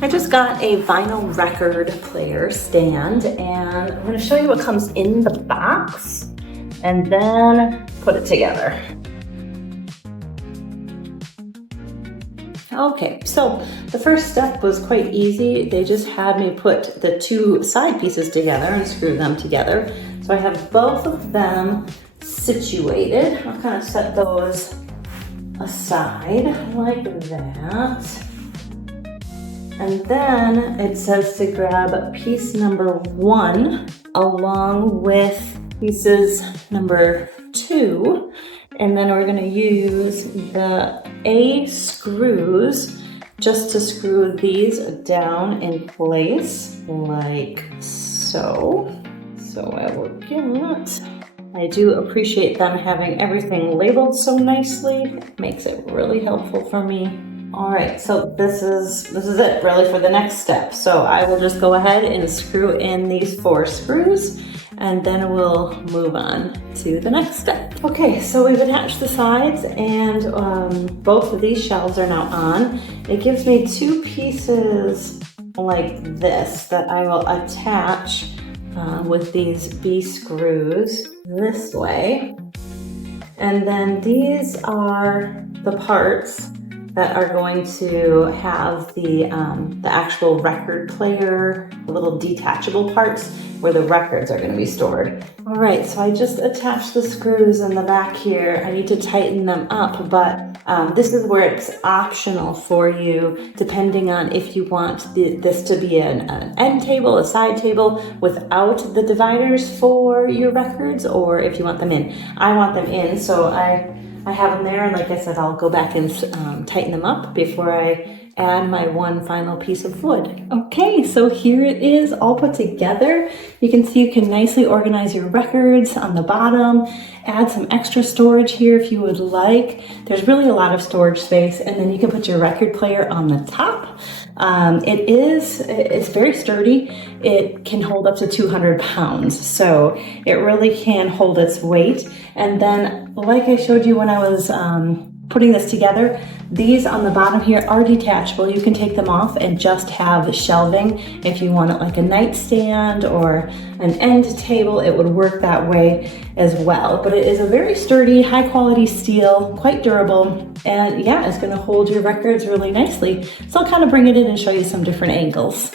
I just got a vinyl record player stand, and I'm going to show you what comes in the box and then put it together. Okay, so the first step was quite easy. They just had me put the two side pieces together and screw them together. So I have both of them situated. I'll kind of set those aside like that. And then it says to grab piece number 1 along with pieces number 2. And then we're going to use the A screws just to screw these down in place like so. So I will get, I do appreciate them having everything labeled so nicely. It makes it really helpful for me. All right, so this is it really for the next step. So I will just go ahead and screw in these 4 screws, and then we'll move on to the next step. Okay, so we've attached the sides, and both of these shelves are now on. It gives me 2 pieces like this that I will attach with these B screws this way. And then these are the parts that are going to have the actual record player, little detachable parts where the records are going to be stored. All right, so I just attached the screws in the back here. I need to tighten them up, but this is where it's optional for you, depending on if you want this to be an end table, a side table without the dividers for your records, or if you want them in. I want them in, so I have them there, and like I said, I'll go back and tighten them up before I add my one final piece of wood. Okay, so here it is all put together. You can see you can nicely organize your records on the bottom, add some extra storage here if you would like. There's really a lot of storage space, and then you can put your record player on the top. It's very sturdy. It can hold up to 200 pounds, so it really can hold its weight. And then, like I showed you when I was putting this together, these on the bottom here are detachable. You can take them off and just have shelving. If you want it like a nightstand or an end table, it would work that way as well. But it is a very sturdy, high quality steel, quite durable, and yeah, it's gonna hold your records really nicely. So I'll kind of bring it in and show you some different angles.